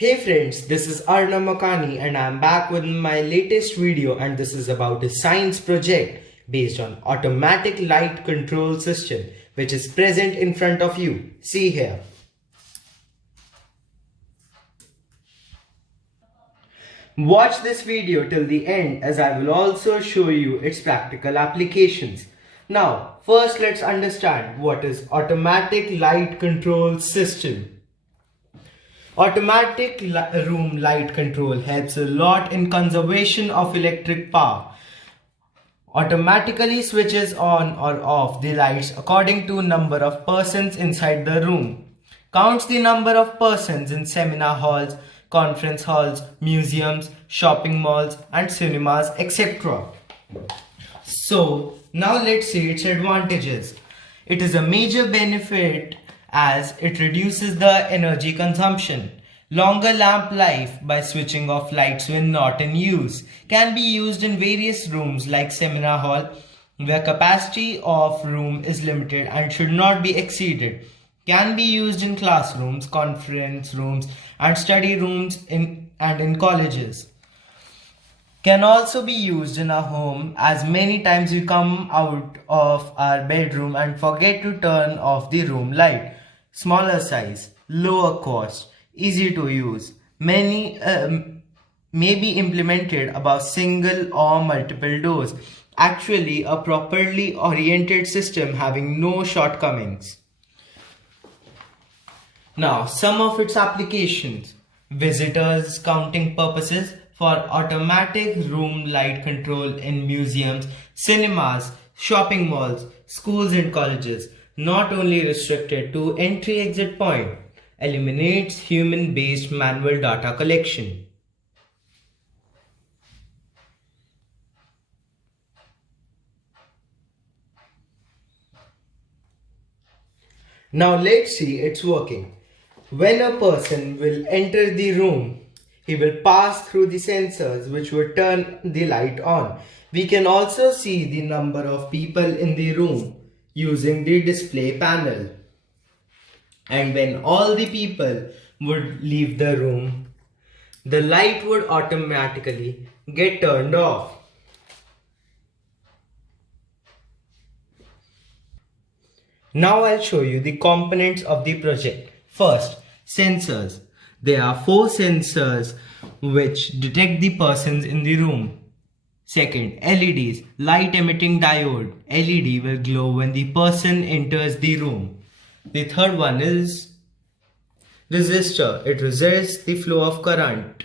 Hey friends, this is Arnav Makani and I am back with my latest video, and this is about a science project based on automatic light control system which is present in front of you. See here. Watch this video till the end as I will also show you its practical applications. Now, first let's understand what is automatic light control system. Automatic room light control helps a lot in conservation of electric power. Automatically switches on or off the lights according to number of persons inside the room. Counts the number of persons in seminar halls, conference halls, museums, shopping malls and cinemas, etc. So now let's see its advantages. It is a major benefit as it reduces the energy consumption. Longer lamp life by switching off lights when not in use. Can be used in various rooms like seminar hall where capacity of room is limited and should not be exceeded. Can be used in classrooms, conference rooms and study rooms in colleges. Can also be used in a home as many times we come out of our bedroom and forget to turn off the room light. Smaller size, lower cost, easy to use. Many may be implemented above single or multiple doors. Actually, a properly oriented system having no shortcomings. Now, some of its applications. Visitors counting purposes for automatic room light control in museums, cinemas, shopping malls, schools and colleges. Not only restricted to entry-exit point, eliminates human-based manual data collection. Now let's see its working. When a person will enter the room, he will pass through the sensors which will turn the light on. We can also see the number of people in the room using the display panel. And when all the people would leave the room, the light would automatically get turned off. Now I'll show you the components of the project. First, sensors. There are 4 sensors which detect the persons in the room. Second, LEDs, light emitting diode. LED will glow when the person enters the room. The third one is resistor. It resists the flow of current.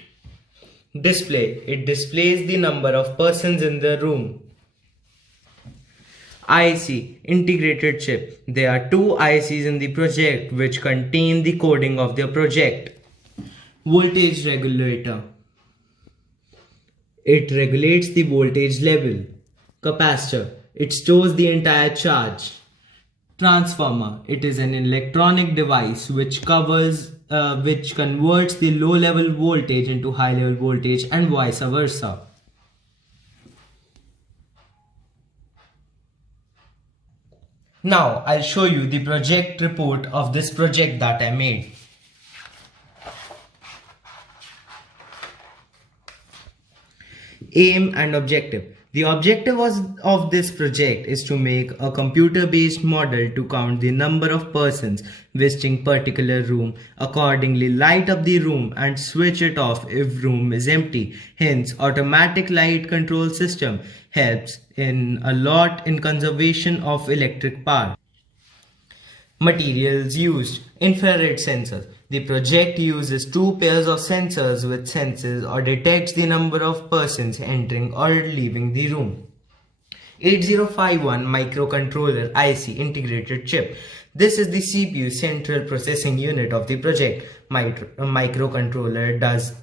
Display. It displays the number of persons in the room. IC, integrated chip. There are 2 ICs in the project which contain the coding of their project. Voltage regulator. It regulates the voltage level. Capacitor. It stores the entire charge. Transformer. It is an electronic device which converts the low level voltage into high level voltage and vice versa. Now I'll show you the project report of this project that I made. Aim and objective. The objective of this project is to make a computer-based model to count the number of persons visiting particular room, accordingly light up the room and switch it off if room is empty. Hence, automatic light control system helps in a lot in conservation of electric power. Materials used. Infrared sensors. The project uses 2 pairs of sensors which senses or detects the number of persons entering or leaving the room. 8051 microcontroller IC integrated chip. This is the CPU, central processing unit of the project. Microcontroller does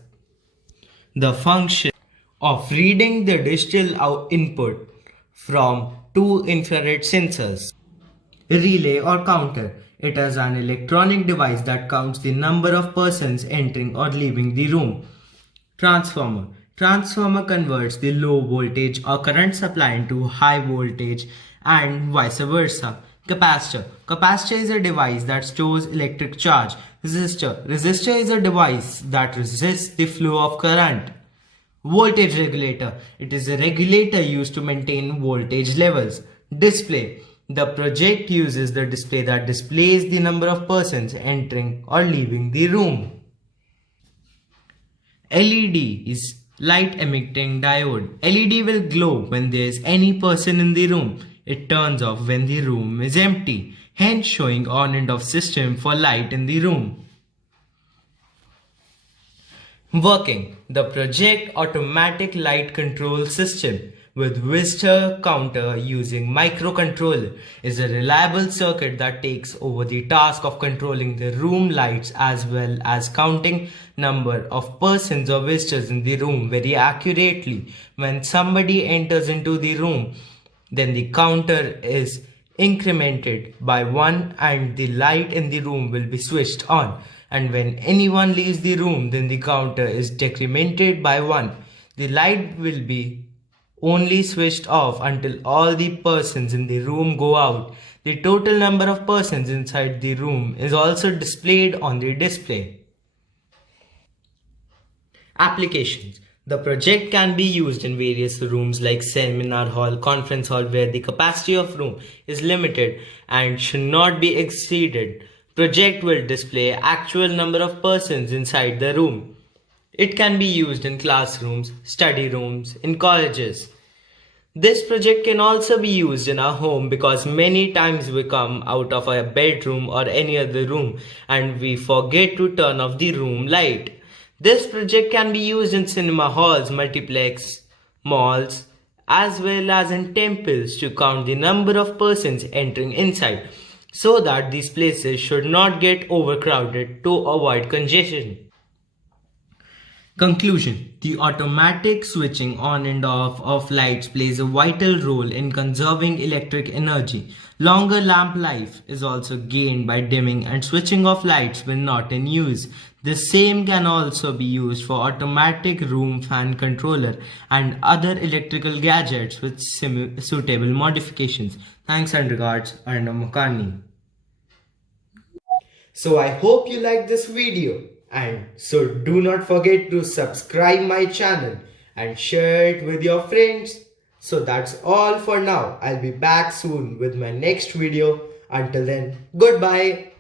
the function of reading the digital input from 2 infrared sensors. Relay or counter. It is an electronic device that counts the number of persons entering or leaving the room. Transformer. Transformer converts the low voltage or current supply into high voltage and vice versa. Capacitor. Capacitor is a device that stores electric charge. Resistor. Resistor is a device that resists the flow of current. Voltage regulator. It is a regulator used to maintain voltage levels. Display. The project uses the display that displays the number of persons entering or leaving the room. LED is light emitting diode. LED will glow when there is any person in the room. It turns off when the room is empty, hence showing on and off system for light in the room. Working. The project automatic light control system with visitor counter using microcontroller is a reliable circuit that takes over the task of controlling the room lights as well as counting number of persons or visitors in the room very accurately. When somebody enters into the room, then the counter is incremented by 1 and the light in the room will be switched on. And when anyone leaves the room, then the counter is decremented by 1. The light will be only switched off until all the persons in the room go out. The total number of persons inside the room is also displayed on the display. Applications. The project can be used in various rooms like seminar hall, conference hall where the capacity of room is limited and should not be exceeded. Project will display actual number of persons inside the room. It can be used in classrooms, study rooms, in colleges. This project can also be used in our home because many times we come out of our bedroom or any other room and we forget to turn off the room light. This project can be used in cinema halls, multiplex, malls, as well as in temples to count the number of persons entering inside, so that these places should not get overcrowded to avoid congestion. Conclusion. The automatic switching on and off of lights plays a vital role in conserving electric energy. Longer lamp life is also gained by dimming and switching off lights when not in use. The same can also be used for automatic room fan controller and other electrical gadgets with suitable modifications. Thanks and regards, Arnav Makani. So I hope you liked this video. And so do not forget to subscribe my channel and share it with your friends. So that's all for now. I'll be back soon with my next video. Until then, goodbye.